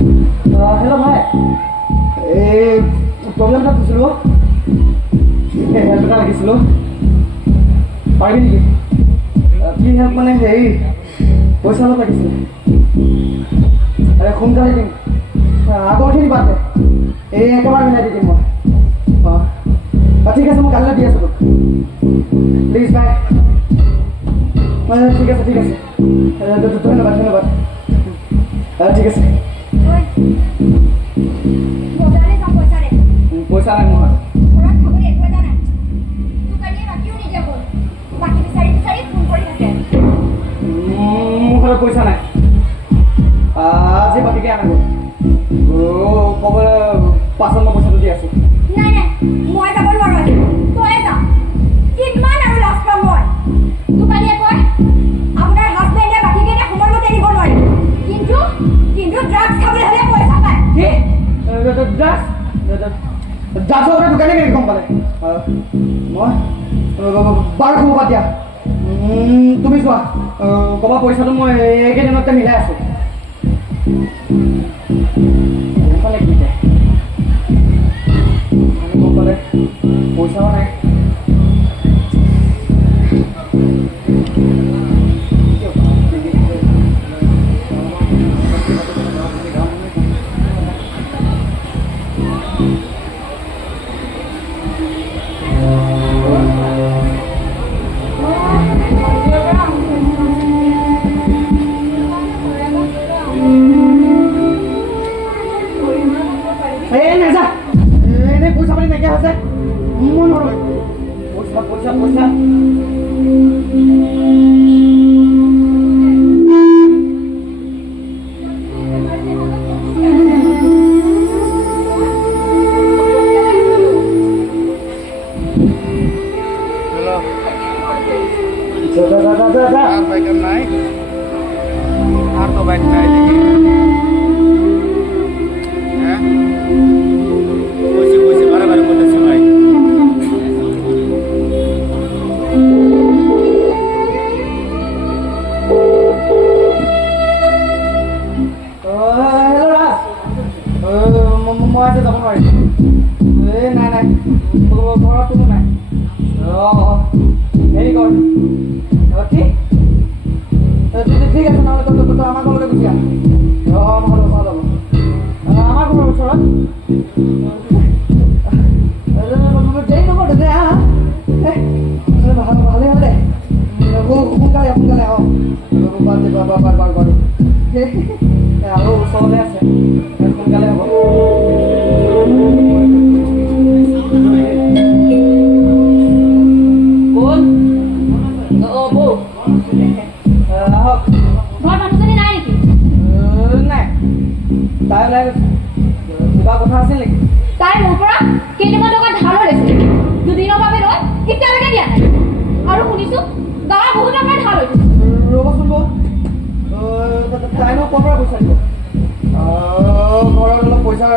Hello भाई problem এটা দিছিল হেল্প এটা লাগিছিল পাৰিবি নেকি কি হেল্প মানে হেৰি পইচা অলপ লাগিছিল সোনকালে দিম আগৰখিনি বাদ দে একেবাৰে মিলাই দি দিম মই ঠিক আছে মই কাইলৈ দি আছোঁ তোক প্লিজ বাই ঠিক আছে ধন্যবাদ ধন্যবাদ ঠিক আছে পইচা নাই মোৰ মোৰ পইচা নাই আজি বাকীকে আনিব ক'বলৈ পাছত মই পইচাটো দি আছোঁ নাই নাই মই যাব নোৱাৰো তই যা কিমান আৰু লাজ পাম মই দোকানীয়ে কয় আপোনাৰ হাজবেণ্ডে বাকীকেইটা সময়মতে দিব নোৱাৰে কিন্তু ড্ৰাগছ খাবলৈ হ'লে পইচা পায় কি ড্ৰাগছ ড্ৰাগছৰ দোকানী কেনেকৈ গম পালে মই বাৰু খবৰ বাদ দিয়া তুমি চোৱা ক'বা পইচাটো মই এইকেইদিনতে মিলাই আছোঁ গম পালে পইচাও নাই পইচা পাতি নাইকিয়া হৈছে মই নোৱাৰো পইচা পইচা পইচা বাইক নাই আর তো বাইক নাই হ্যাঁ কইছে কইছে বারবার বলতেছে ভাই হেল্ল' ৰাজ মই আজি যাব নোৱাৰিম নাই নাই ঘৰত কোনো নাই হেৰি কৰ কি ঠিক আছে নহ'লে তই আমাৰ ঘৰলৈকে গুচি আহ ভাল হ'ব আমাৰ ঘৰৰ ওচৰত দেৰি নকৰ দে ভালে ভালে সোনকালে সোনকালে বাৰু আৰু ওচৰতে আছে সোনকালে হ'ব কোন বৌ আহক ঘৰ মানুহজনী নাই নেকি নাই তাই ওলাই গৈছে কিবা কথা আছিল নেকি তাই মোৰ পৰা কেইটামান টকা ধাৰ লৈছিল দুদিনৰ বাবে লৈ এতিয়ালৈকে দিয়া নাই আৰু শুনিছোঁ গাঁৱৰ বহুত টকাৰ ধাৰ লৈছিল ৰ'বচোন বৌ তাইনো ক'ৰ পৰা পইচা দিব ঘৰত অলপ পইচাৰ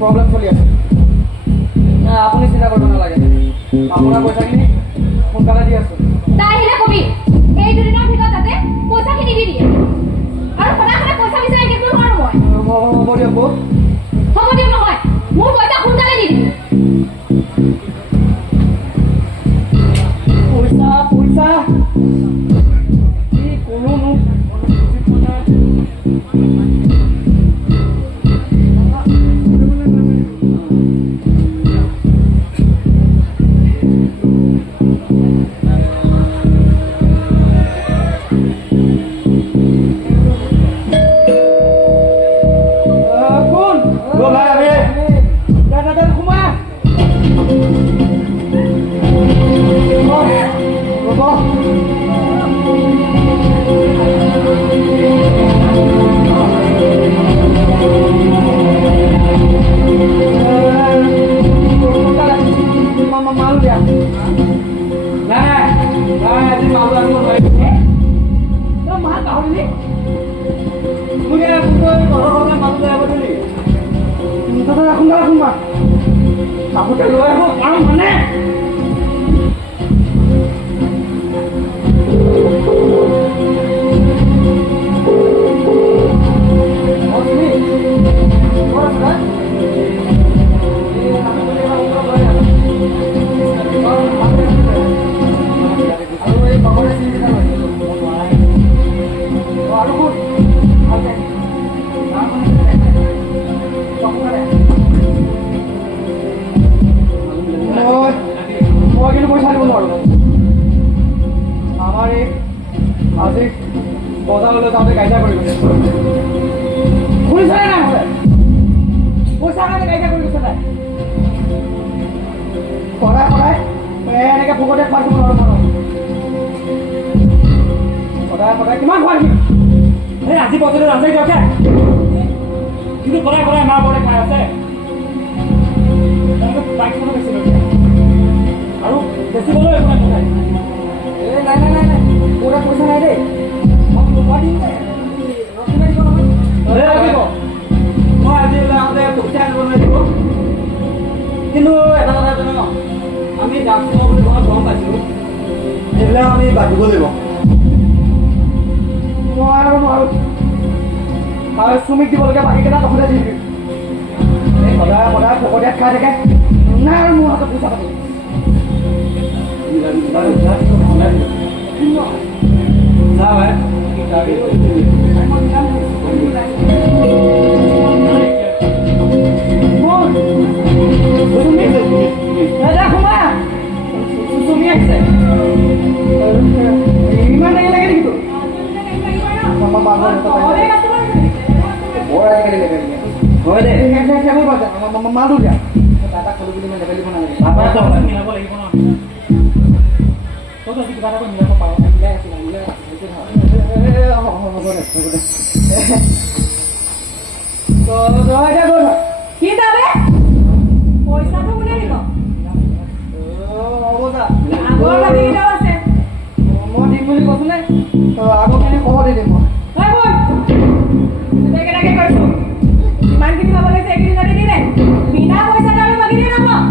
প্ৰব্লেম চলি আছে আপুনি চিন্তা কৰিব নালাগে আপোনাৰ পইচাখিনি সোনকালে দি আছোঁ তাই আহিলে কবি এই দুদিনৰ ভিতৰত যাতে পইচাখিনি দি দিয়ে আৰু সদায় সদায় পইচা বিচাৰি থাকিব নোৱাৰো মই হ'ব দিয়ক বৌ হ'ব দিয়ক নহয় মোৰ পইচা সোনকালে দি দিবি পইচা পইচা কি কৰোঁনো Aku lu aku orang mana? Oh, sini. কাইজা কৰি গৈছে শুনিছানে নাই মই পইচাৰ কাৰণে কাইজা কৰি গৈছে তাই সদায় সদায় এনেকৈ ভোকতে খুৱাই দিব নোৱাৰো মানুহ সদায় সদায় কিমান খুৱাই দিম এই আজি বছৰে ৰান্ধি দিয়কে কিন্তু সদায় সদায় মা বৰে খাই আছে বাইকখনো বেছি লৈছে আৰু বেচিবলৈ একো নাই এই নাই নাই নাই নাই মোৰ তাত পইচা নাই দেই মই লুকুৱাই দিম যে ৰখি দিব নহয় মই আজি আহোঁতে পইচা আনিব নোৱাৰিব কিন্তু এটা কথা জানো আমি ডাক্তৰ বুলি ঘৰত গম পাইছিলোঁ সেইবিলাক আমি বাঢ়িব লাগিব নোৱাৰো নোৱাৰো আৰু শ্ৰমিক দিবলগীয়া বাকীকেইটা তহঁতে দি দিবি এই সদায় সদায় ফকতীয়াত খাই থাকে নাই আৰু মোৰ হাতত পইচা পাতি যা ভাই ইমান লাগে নেকি তোৰ বৰ আজিকালি লাগে হয় দে মালটো দিয়া দাদা খলো বুলি ইমান লেবেলিব নালাগে মিলাব লাগিব ন তই যদি কিবা এটা কৰি মিলাব পাৰ মিলাই আছিলা মিলাই কি যাবে পইচাটো কোনে দিব হ'ব দা আগৰ বাকীকেইটাও আছে মই দিম বুলি কৈছো নে আগৰখিনি খবৰ দি দিম মই হয় বল কেনেকে কৈছো ইমানখিনি পাব লাগিছে এইখিনি যদি দিলে বিনা পইচাত আৰু বাকী দিয়ে নাপাওঁ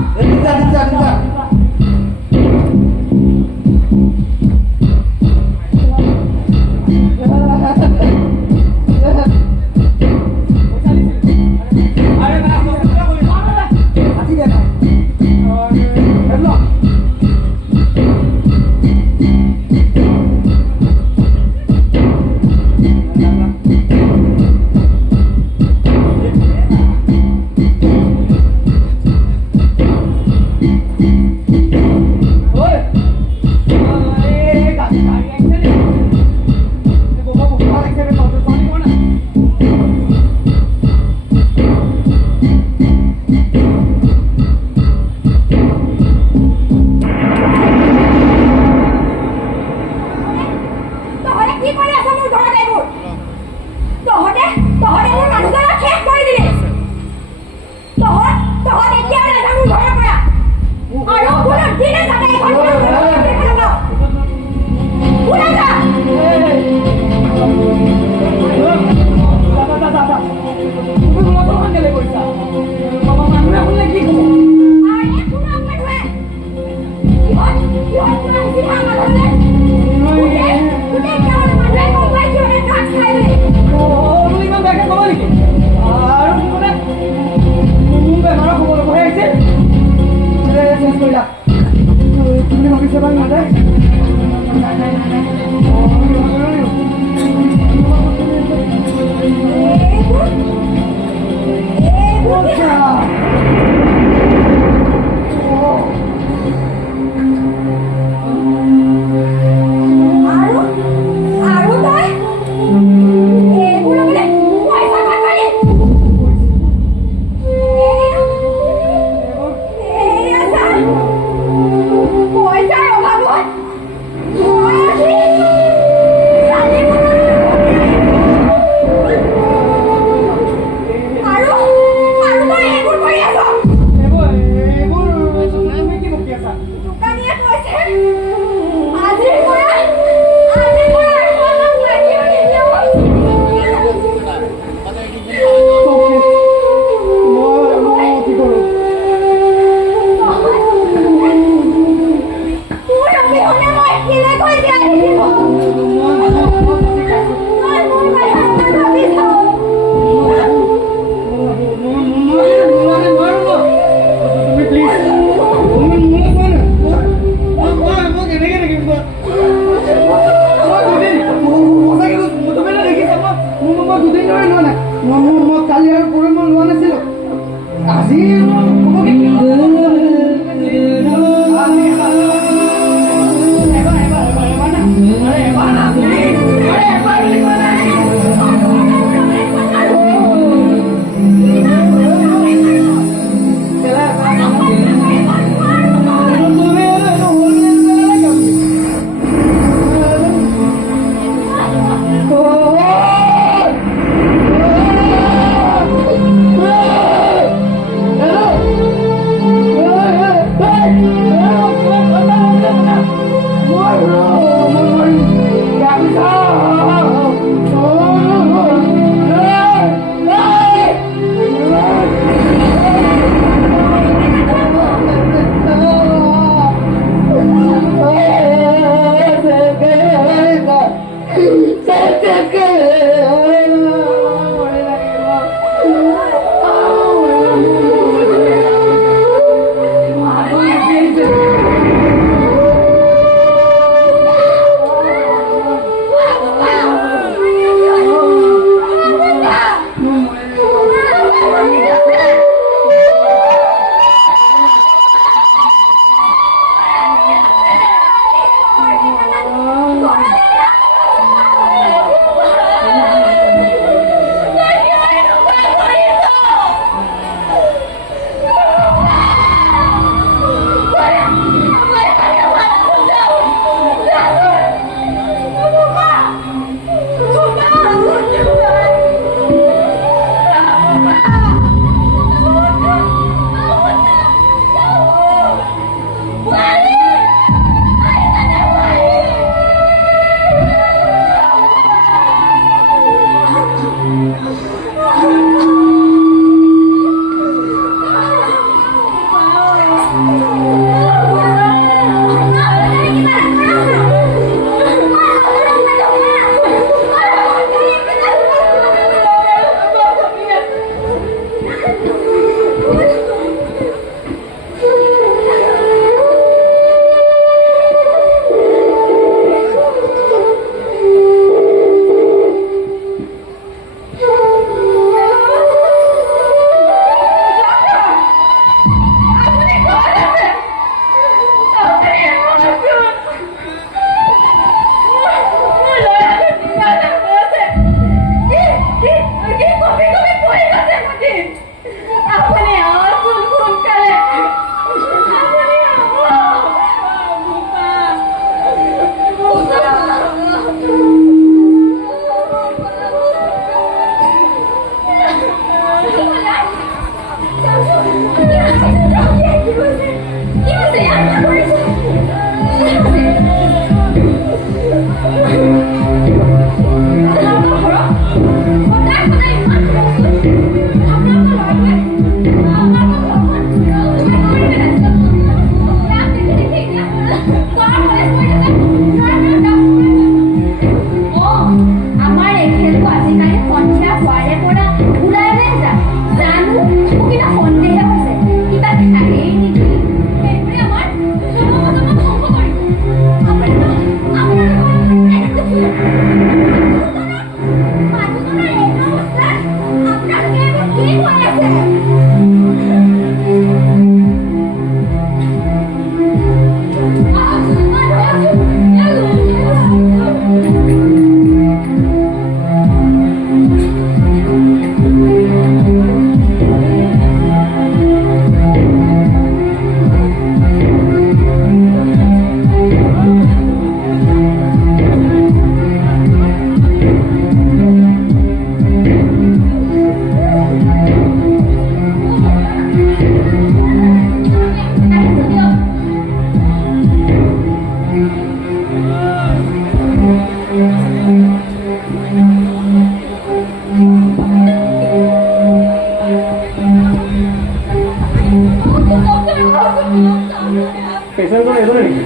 পেচেণ্টজন এজনে নেকি?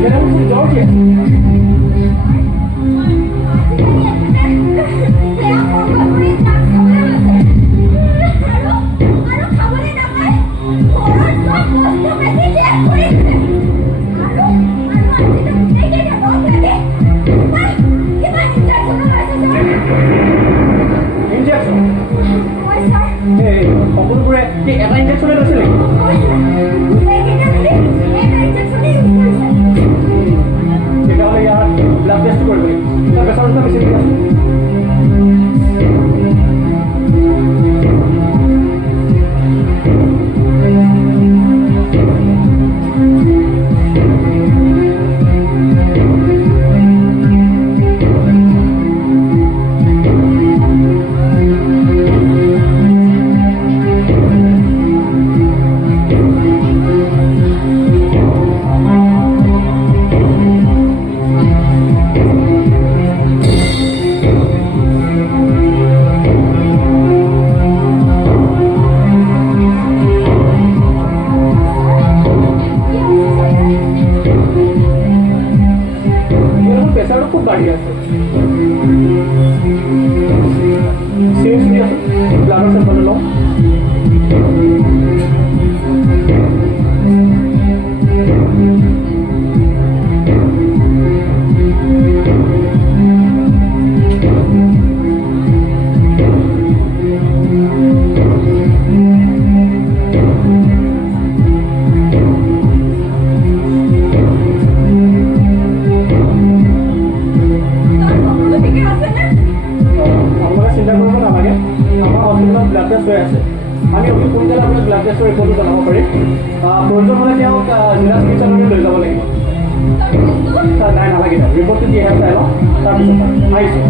কেনেকৈ জ্বৰ কি আছে? ইনজেকশ্যন এই সকলোবোৰে কি এটা ইনজেকশ্যনে লৈছে নেকি? তেতিয়াহ'লে ইয়াত ব্লাড টেষ্ট কৰিব লাগিব। তাৰ প্ৰেছাৰ বেছি ঠিক আছে। প্ৰেছাৰটো খুব বাঢ়ি আছে। চিৰিয়াছলি আছে, ব্লাডৰ চেম্পল লওঁ। ব্লাড টেষ্ট হৈ আছে। আমি অতি সোনকালে আপোনাক ব্লাড টেষ্টৰ ৰিপৰ্টটো জনাব পাৰিম। প্ৰয়োজন হ'লে তেওঁক জিলা চিকিৎসালয়লৈ লৈ যাব লাগিব। নাই নালাগে, ৰিপৰ্টটো দিয়ে চাই লওঁ, তাৰপিছত আহিছোঁ।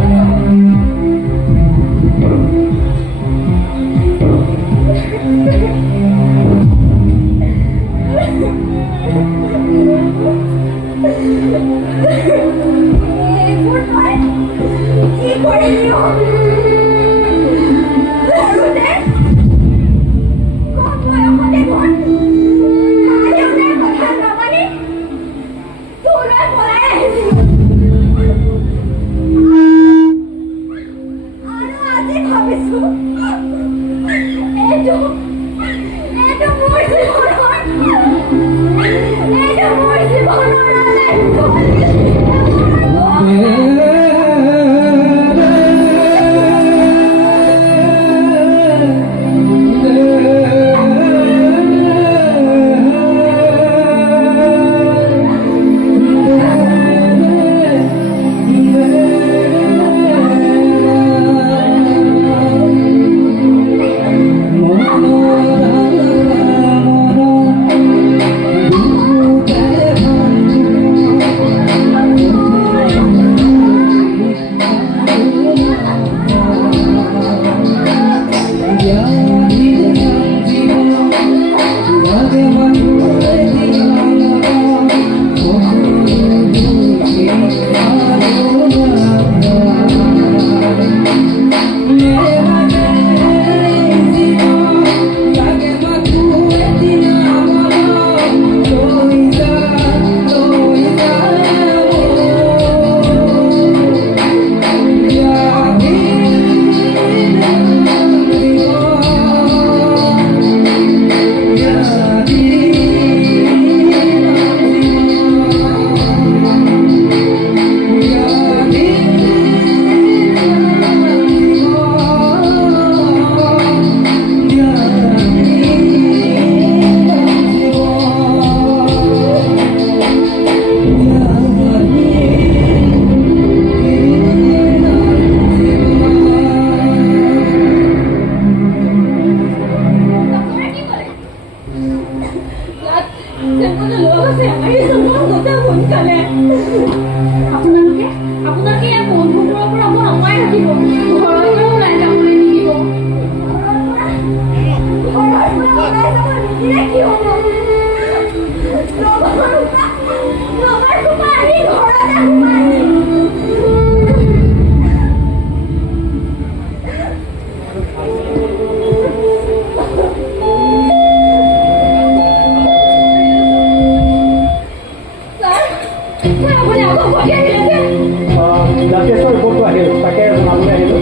টেষ্টৰ ৰিপৰ্টটো আহিল তাকে জনাবলৈ আহিলোঁ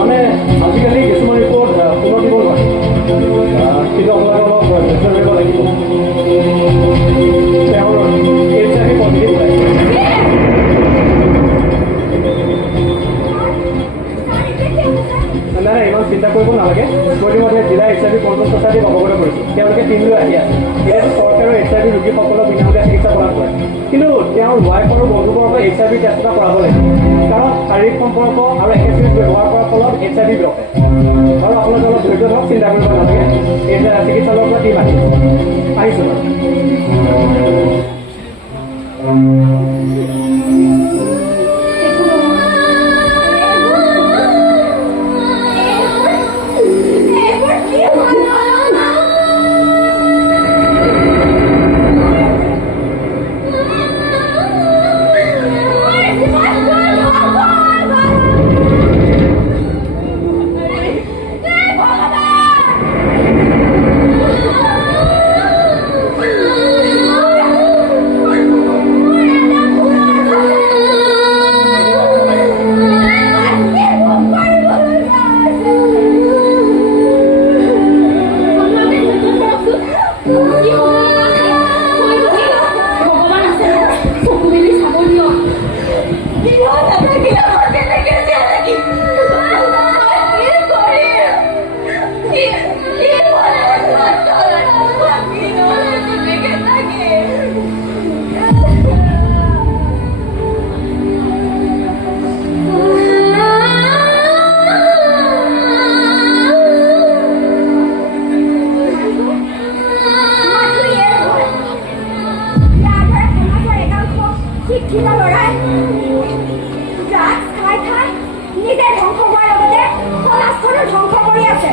মানে আজিকালি কিছুমান ৰিপৰ্ট পুনৰ দিব নোৱাৰে কিন্তু আপোনালোকে অলপ ধৈৰ্য ধৰিব লাগিব তেওঁৰ HIV পজিটিভ ওলাইছে নাই ইমান চিন্তা কৰিব নালাগে মই ইতিমধ্যে জিলা HIV কণ্ট্ৰল ছ'চাইটিক অৱগত কৰিছোঁ তেওঁলোকে টিম লৈ আহি আছে যিহেতু চৰকাৰৰ HIV ৰোগীসকলক বিনামূলীয়া চিকিৎসা প্ৰদান কৰে কিন্তু তেওঁৰ ৱাইফ আৰু বন্ধুবৰ্গই HIV টেষ্ট এটা কৰাব লাগিব কাৰণ শাৰীৰিক সম্পৰ্ক আৰু একেচিজ ব্যৱহাৰ কৰাৰ ফলত HIV বিয়পে আৰু আপোনালোকে অলপ ধৈৰ্য ধৰক চিন্তা কৰিব নালাগে এই চিকিৎসালয়ৰ পৰা টিম আহিছোঁ বাৰু শিক্ষিত ল'ৰাই ড্ৰাগছ খাই খাই নিজে ধ্বংস হোৱাৰ লগতে সমাজখনো ধ্বংস কৰি আছে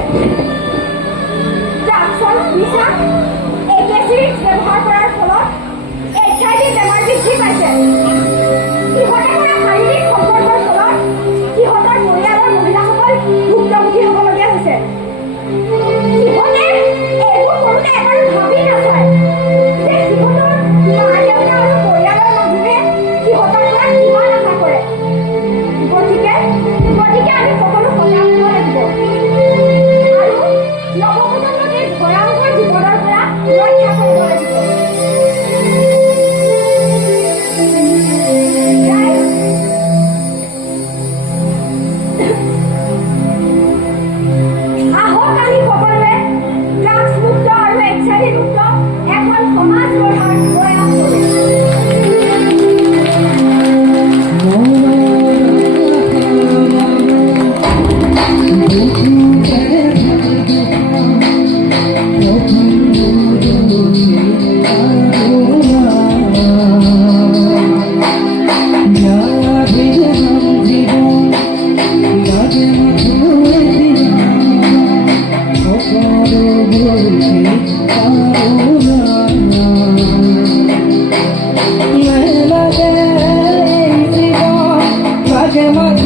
ড্ৰাগছৰ নিচা একেচিৰিজ ব্যৱহাৰ কৰাৰ ফলত HIV বেমাৰ বৃদ্ধি পাইছে সিহঁতে কৰা শাৰীৰিক সম্পৰ্কৰ ফলত সিহঁতৰ পৰিয়ালৰ মহিলাসকল ভুক্তভোগী হ'বলগীয়া হৈছে সিহঁতে এইবোৰ কৰোঁতে এবাৰো ভাবি নাচায় যে সিহঁতৰ মা দেউতা আৰু পৰিয়ালৰ মানুহে সিহঁতৰ পৰা কিমান আশা কৰে গতিকে আমি সকলো সজাগ হ'ব লাগিব আৰু নৱপ্ৰজন্মক এই ভয়ংকৰ বিপদৰ পৰা ৰক্ষা কৰিব লাগিব আহক আমি সকলোৱে ড্ৰাগছ মুক্ত আৰু HIV মুক্ত এখন সমাজ গঢ়াৰ প্ৰয়াস কৰোঁ Lage